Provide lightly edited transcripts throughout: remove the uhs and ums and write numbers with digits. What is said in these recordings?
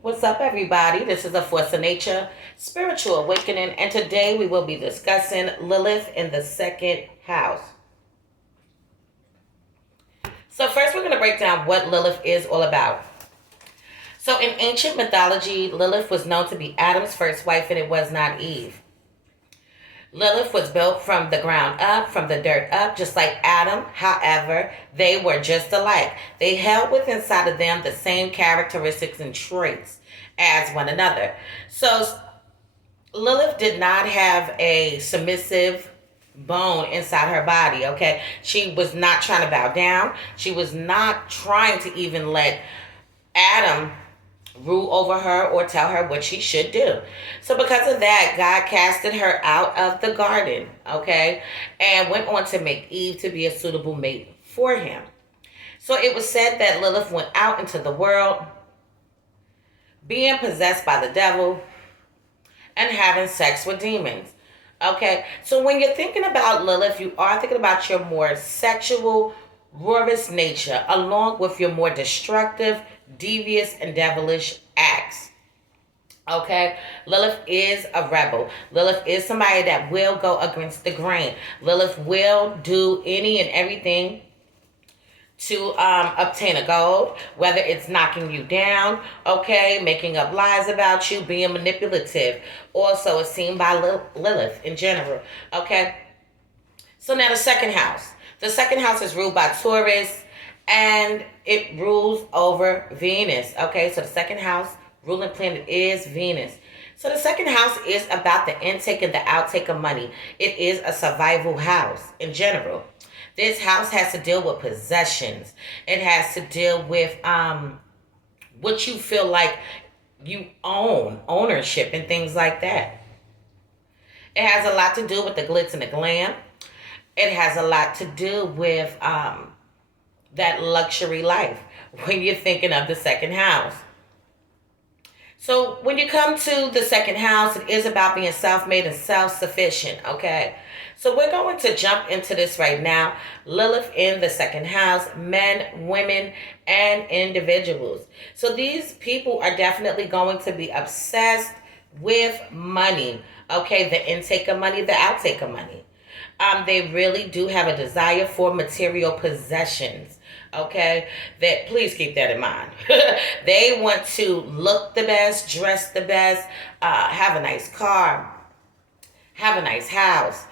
What's up, everybody? This is a Force of Nature Spiritual Awakening, and today we will be discussing Lilith in the second house. So, first, we're going to break down what Lilith is all about. So, in ancient mythology, Lilith was known to be Adam's first wife, and it was not Eve. Lilith was built from the ground up, from the dirt up, just like Adam. However, they were just alike. They held within inside of them the same characteristics and traits as one another. So Lilith did not have a submissive bone inside her body, okay? She was not trying to bow down. She was not trying to even let Adam rule over her or tell her what she should do. So because of that, God casted her out of the garden, okay, and went on to make Eve to be a suitable mate for him. So it was said that Lilith went out into the world being possessed by the devil and having sex with demons. Okay, so when you're thinking about Lilith, you are thinking about your more sexual, roarous nature, along with your more destructive, devious, and devilish acts. Okay, Lilith is a rebel. Lilith is somebody that will go against the grain. Lilith will do any and everything to obtain a goal, whether it's knocking you down, okay, making up lies about you, being manipulative. Also, it's seen by Lilith in general, okay? So now the second house. The second house is ruled by Taurus, and it rules over Venus, okay? So the second house ruling planet is Venus. So the second house is about the intake and the outtake of money. It is a survival house in general. This house has to deal with possessions. It has to deal with what you feel like you own, ownership, and things like that. It has a lot to do with the glitz and the glam. It has a lot to do with that luxury life when you're thinking of the second house. So when you come to the second house, it is about being self-made and self-sufficient, okay? So we're going to jump into this right now. Lilith in the second house, men, women, and individuals. So these people are definitely going to be obsessed with money, okay? The intake of money, the outtake of money. They really do have a desire for material possessions, okay? That, please keep that in mind. They want to look the best, dress the best, have a nice car, have a nice house.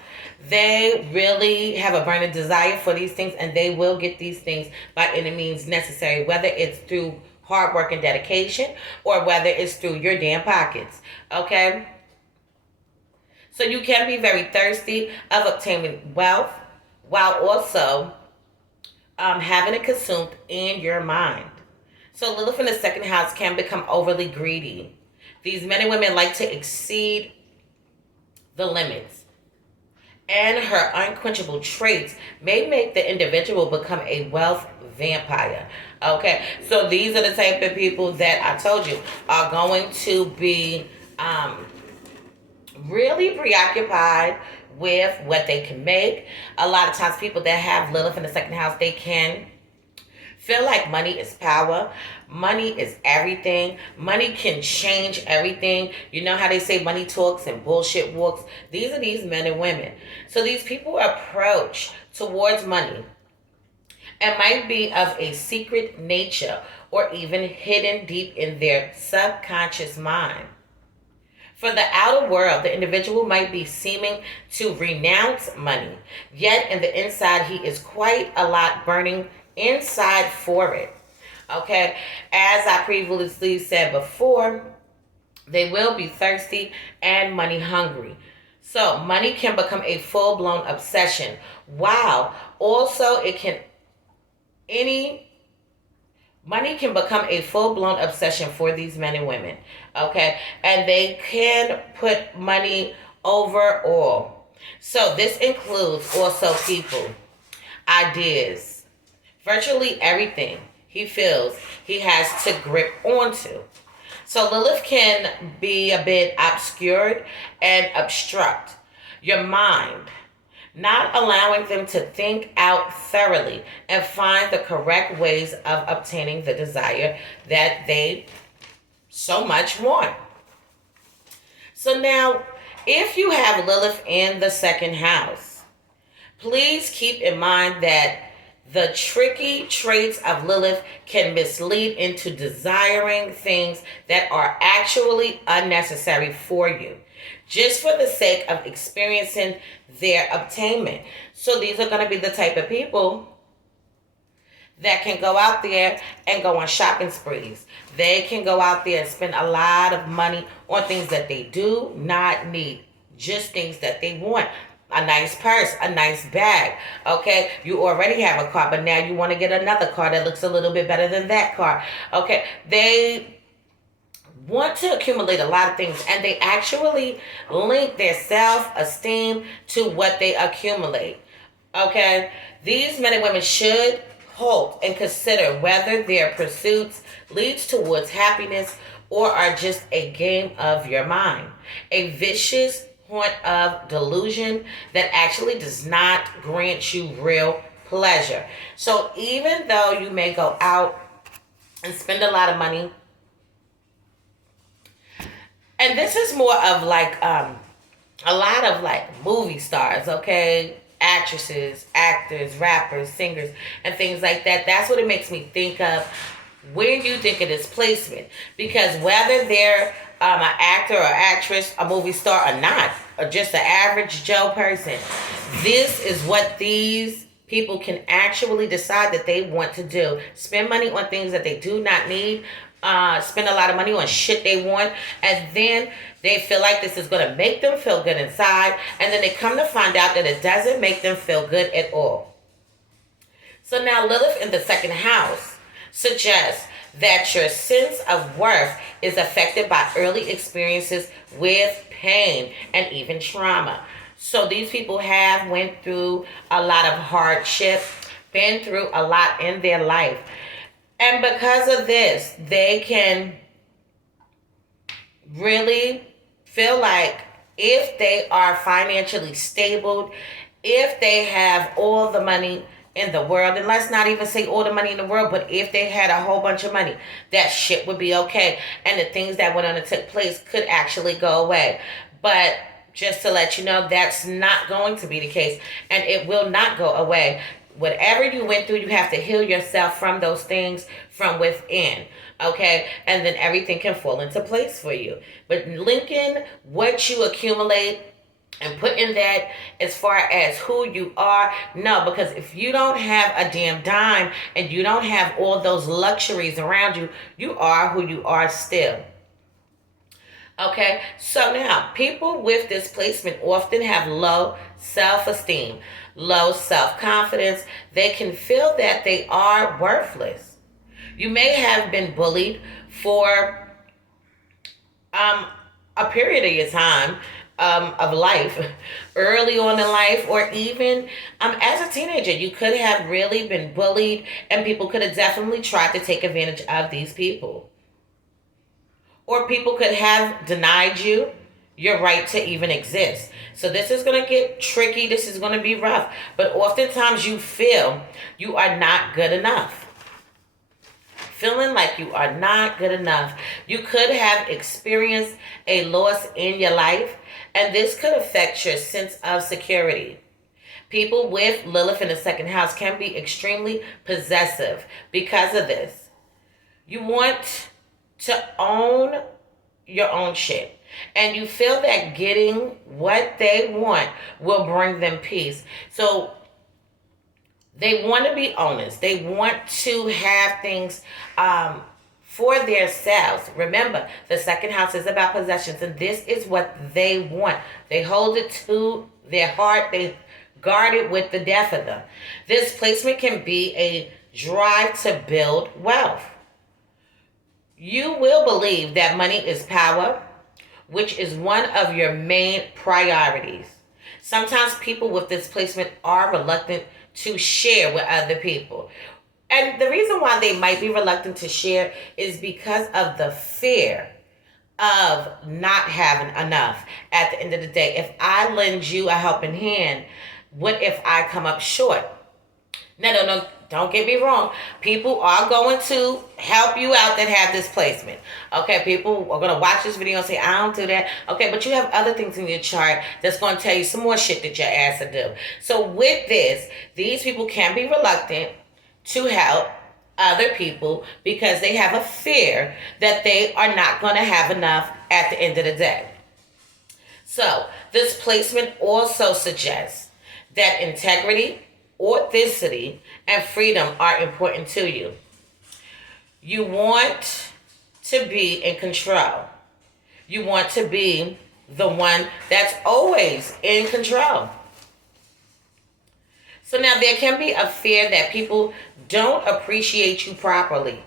They really have a burning desire for these things, and they will get these things by any means necessary, whether it's through hard work and dedication or whether it's through your damn pockets, okay? So you can be very thirsty of obtaining wealth while also having it consumed in your mind. So Lilith in the second house can become overly greedy. These men and women like to exceed the limits. And her unquenchable traits may make the individual become a wealth vampire. Okay, so these are the type of people that I told you are going to be really preoccupied with what they can make. A lot of times people that have Lilith in the second house, they can feel like money is power. Money is everything. Money can change everything. You know how they say money talks and bullshit walks? These are these men and women. So these people approach towards money and might be of a secret nature or even hidden deep in their subconscious mind. For the outer world, the individual might be seeming to renounce money, yet in the inside, he is quite a lot burning inside for it. Okay, as I previously said before, they will be thirsty and money hungry. So money can become a full-blown obsession. Wow. Also, any money can become a full-blown obsession for these men and women, okay? And they can put money over all. So this includes also people, ideas, virtually everything he feels he has to grip onto. So Lilith can be a bit obscured and obstruct your mind, not allowing them to think out thoroughly and find the correct ways of obtaining the desire that they so much more. So now, if you have Lilith in the second house, please keep in mind that the tricky traits of Lilith can mislead into desiring things that are actually unnecessary for you, just for the sake of experiencing their obtainment. So these are going to be the type of people that can go out there and go on shopping sprees. They can go out there and spend a lot of money on things that they do not need, just things that they want. A nice purse, a nice bag. Okay, you already have a car, but now you want to get another car that looks a little bit better than that car. Okay, they want to accumulate a lot of things, and they actually link their self-esteem to what they accumulate. Okay, these men and women should halt and consider whether their pursuits leads towards happiness or are just a game of your mind, a vicious haunt of delusion that actually does not grant you real pleasure. So even though you may go out and spend a lot of money, and this is more of like a lot of like movie stars, okay? Actresses, actors, rappers, singers, and things like that. That's what it makes me think of when you think of this placement. Because whether they're an actor or actress, a movie star or not, or just an average Joe person, this is what these people can actually decide that they want to do. Spend money on things that they do not need. Spend a lot of money on shit they want, and then they feel like this is going to make them feel good inside, and then they come to find out that it doesn't make them feel good at all. So now Lilith in the second house suggests that your sense of worth is affected by early experiences with pain and even trauma. So these people have went through a lot of hardship, been through a lot in their life. And because of this, they can really feel like if they are financially stable, if they have all the money in the world, and let's not even say all the money in the world, but if they had a whole bunch of money, that shit would be okay. And the things that went on and took place could actually go away. But just to let you know, that's not going to be the case, and it will not go away. Whatever you went through, you have to heal yourself from those things from within, okay? And then everything can fall into place for you. But linking what you accumulate and putting that as far as who you are, no, because if you don't have a damn dime and you don't have all those luxuries around you, you are who you are still. Okay, so now people with this placement often have low self-esteem, low self-confidence. They can feel that they are worthless. You may have been bullied for a period of your time of life, early on in life, or even as a teenager. You could have really been bullied, and people could have definitely tried to take advantage of these people. Or people could have denied you your right to even exist. So this is going to get tricky. This is going to be rough. But oftentimes you feel you are not good enough. Feeling like you are not good enough. You could have experienced a loss in your life, and this could affect your sense of security. People with Lilith in the second house can be extremely possessive because of this. You want to own your own shit, and you feel that getting what they want will bring them peace. So they want to be owners. They want to have things for themselves. Remember, the second house is about possessions, and this is what they want. They hold it to their heart. They guard it with the death of them. This placement can be a drive to build wealth. You will believe that money is power, which is one of your main priorities. Sometimes people with this placement are reluctant to share with other people. And the reason why they might be reluctant to share is because of the fear of not having enough at the end of the day. If I lend you a helping hand, what if I come up short? Now, don't get me wrong. People are going to help you out that have this placement. Okay, people are going to watch this video and say, I don't do that. Okay, but you have other things in your chart that's going to tell you some more shit that your ass to do. So with this, these people can be reluctant to help other people because they have a fear that they are not going to have enough at the end of the day. So this placement also suggests that integrity, authenticity, and freedom are important to you. You want to be in control. You want to be the one that's always in control. So now there can be a fear that people don't appreciate you properly.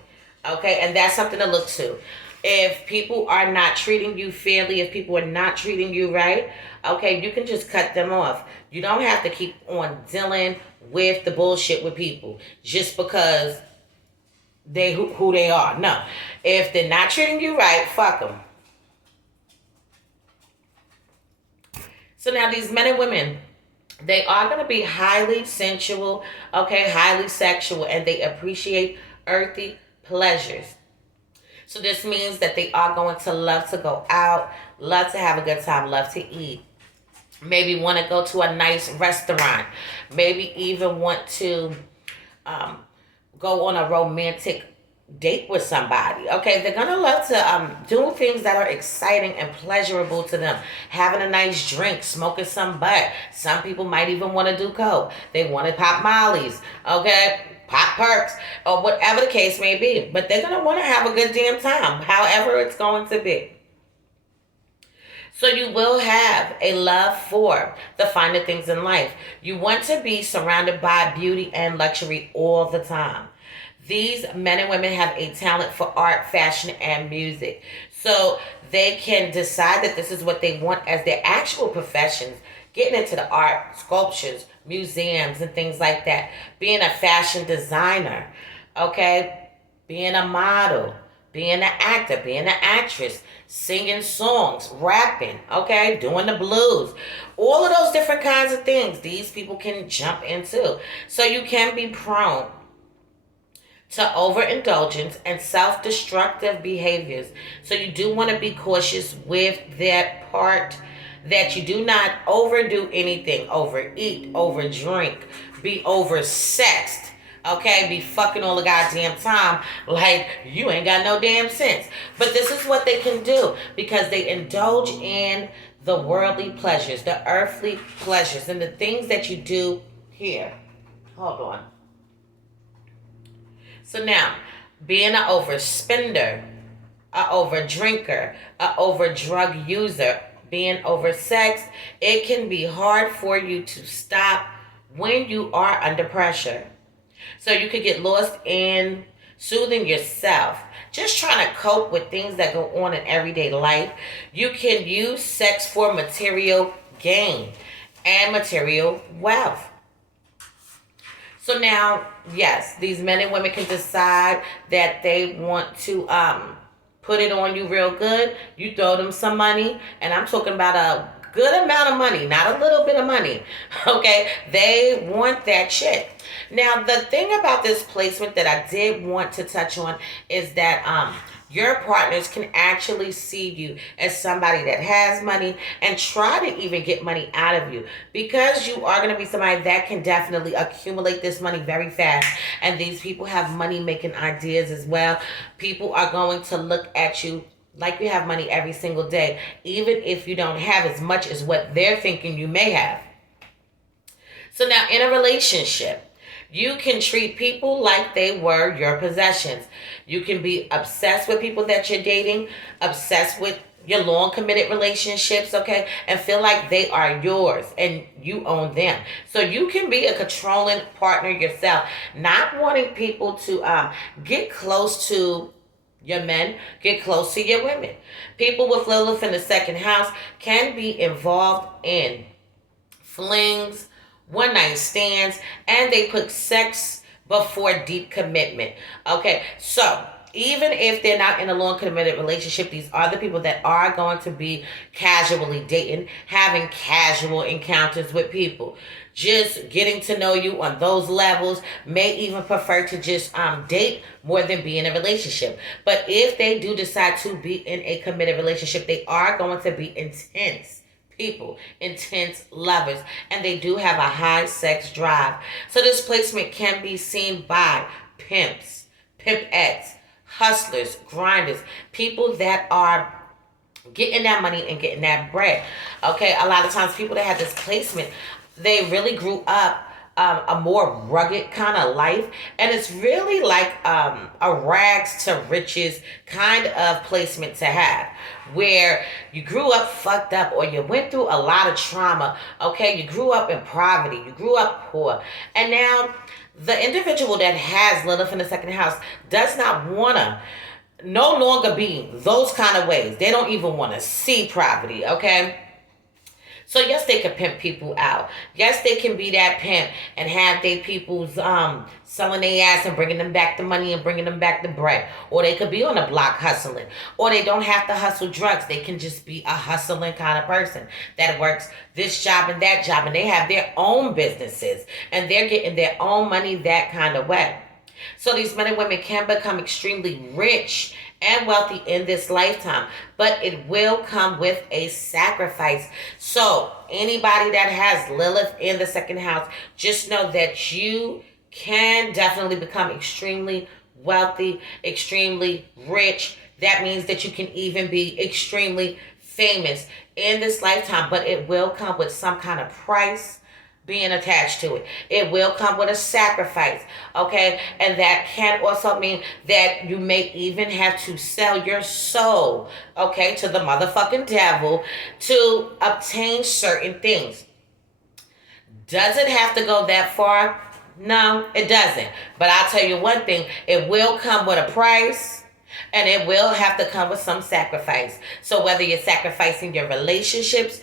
Okay, and that's something to look to. If people are not treating you fairly, if people are not treating you right, okay, you can just cut them off. You don't have to keep on dealing with the bullshit with people just because they who they are. No. If they're not treating you right, fuck them. So now these men and women, they are going to be highly sensual, okay, highly sexual, and they appreciate earthy pleasures. So this means that they are going to love to go out, love to have a good time, love to eat. Maybe want to go to a nice restaurant. Maybe even want to go on a romantic date with somebody. Okay, they're gonna love to do things that are exciting and pleasurable to them. Having a nice drink, smoking some butt. Some people might even want to do coke. They want to pop mollies. Okay, pop perks, or whatever the case may be. But they're gonna want to have a good damn time, however it's going to be. So you will have a love for the finer things in life. You want to be surrounded by beauty and luxury all the time. These men and women have a talent for art, fashion, and music. So they can decide that this is what they want as their actual professions. Getting into the art, sculptures, museums, and things like that. Being a fashion designer, okay? Being a model, being an actor, being an actress, singing songs, rapping, okay? Doing the blues. All of those different kinds of things these people can jump into. So you can be prone to overindulgence and self-destructive behaviors. So you do want to be cautious with that part, that you do not overdo anything, overeat, overdrink, be oversexed, okay? Be fucking all the goddamn time like you ain't got no damn sense. But this is what they can do because they indulge in the worldly pleasures, the earthly pleasures, and the things that you do here. Hold on. So now, being an overspender, an overdrinker, an overdrug user, being oversexed, it can be hard for you to stop when you are under pressure. So you could get lost in soothing yourself, just trying to cope with things that go on in everyday life. You can use sex for material gain and material wealth. So now, yes, these men and women can decide that they want to put it on you real good. You throw them some money, and I'm talking about a good amount of money, not a little bit of money. Okay, they want that shit. Now, the thing about this placement that I did want to touch on is that your partners can actually see you as somebody that has money and try to even get money out of you, because you are going to be somebody that can definitely accumulate this money very fast. And these people have money making ideas as well. People are going to look at you like you have money every single day, even if you don't have as much as what they're thinking you may have. So now in a relationship, you can treat people like they were your possessions. You can be obsessed with people that you're dating, obsessed with your long committed relationships, okay, and feel like they are yours and you own them. So you can be a controlling partner yourself, not wanting people to get close to your men, get close to your women. People with Lilith in the second house can be involved in flings, one night stands, and they put sex before deep commitment. Okay, so even if they're not in a long committed relationship, these are the people that are going to be casually dating, having casual encounters with people, just getting to know you on those levels, may even prefer to just date more than be in a relationship. But if they do decide to be in a committed relationship, they are going to be intense people, intense lovers, and they do have a high sex drive. So this placement can be seen by pimps, pimpettes, hustlers, grinders, people that are getting that money and getting that bread. Okay, a lot of times people that have this placement, they really grew up a more rugged kind of life, and it's really like a rags to riches kind of placement to have, where you grew up fucked up or you went through a lot of trauma. Okay, you grew up in poverty, you grew up poor, and now the individual that has Lilith in the second house does not want to no longer be those kind of ways. They don't even want to see poverty, okay? So yes, they can pimp people out. Yes, they can be that pimp and have they people's selling their ass and bringing them back the money and bringing them back the bread. Or they could be on the block hustling. Or they don't have to hustle drugs. They can just be a hustling kind of person that works this job and that job, and they have their own businesses and they're getting their own money that kind of way. So these men and women can become extremely rich and wealthy in this lifetime, but it will come with a sacrifice. So anybody that has Lilith in the second house, just know that you can definitely become extremely wealthy, extremely rich. That means that you can even be extremely famous in this lifetime, but it will come with some kind of price being attached to it. It will come with a sacrifice, okay? And that can also mean that you may even have to sell your soul, okay, to the motherfucking devil to obtain certain things. Does it have to go that far? No, it doesn't. But I'll tell you one thing, it will come with a price. And it will have to come with some sacrifice. So whether you're sacrificing your relationships,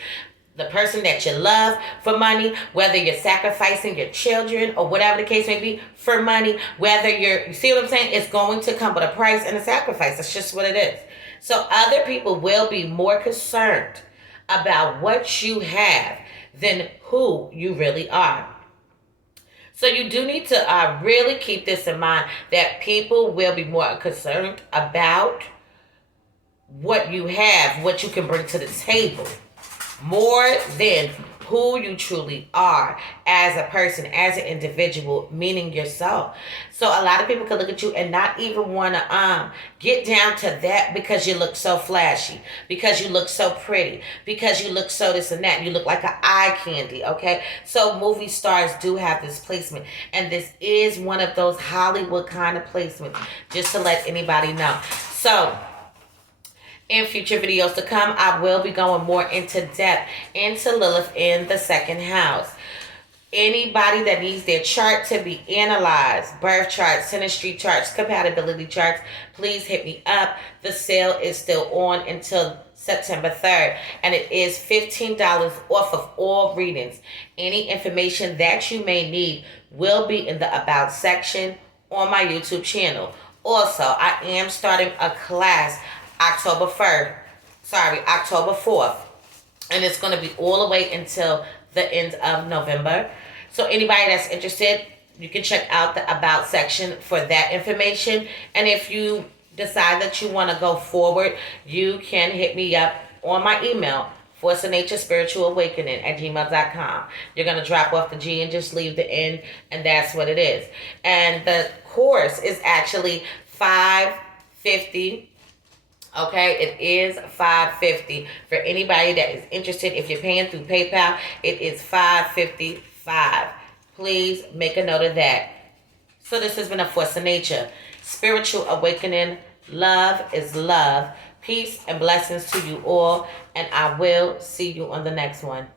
the person that you love for money, whether you're sacrificing your children or whatever the case may be for money, whether you see what I'm saying? It's going to come with a price and a sacrifice. That's just what it is. So other people will be more concerned about what you have than who you really are. So you do need to really keep this in mind, that people will be more concerned about what you have, what you can bring to the table, more than who you truly are as a person, as an individual, meaning yourself. So a lot of people can look at you and not even want to get down to that because you look so flashy, because you look so pretty, because you look so this and that. You look like an eye candy, okay? So movie stars do have this placement, and this is one of those Hollywood kind of placements, just to let anybody know. So in future videos to come, I will be going more into depth into Lilith in the second house. Anybody that needs their chart to be analyzed, birth charts, synastry charts, compatibility charts, please hit me up. The sale is still on until September 3rd, and it is $15 off of all readings. Any information that you may need will be in the About section on my YouTube channel. Also, I am starting a class October 4th. And it's going to be all the way until the end of November. So anybody that's interested, you can check out the About section for that information. And if you decide that you want to go forward, you can hit me up on my email, forceofnature@gmail.com. You're going to drop off the G and just leave the N, and that's what it is. And the course is actually $550. Okay, it is $550 for anybody that is interested. If you're paying through PayPal, it is $555. Please make a note of that. So this has been a Force of Nature spiritual awakening. Love is love. Peace and blessings to you all, and I will see you on the next one.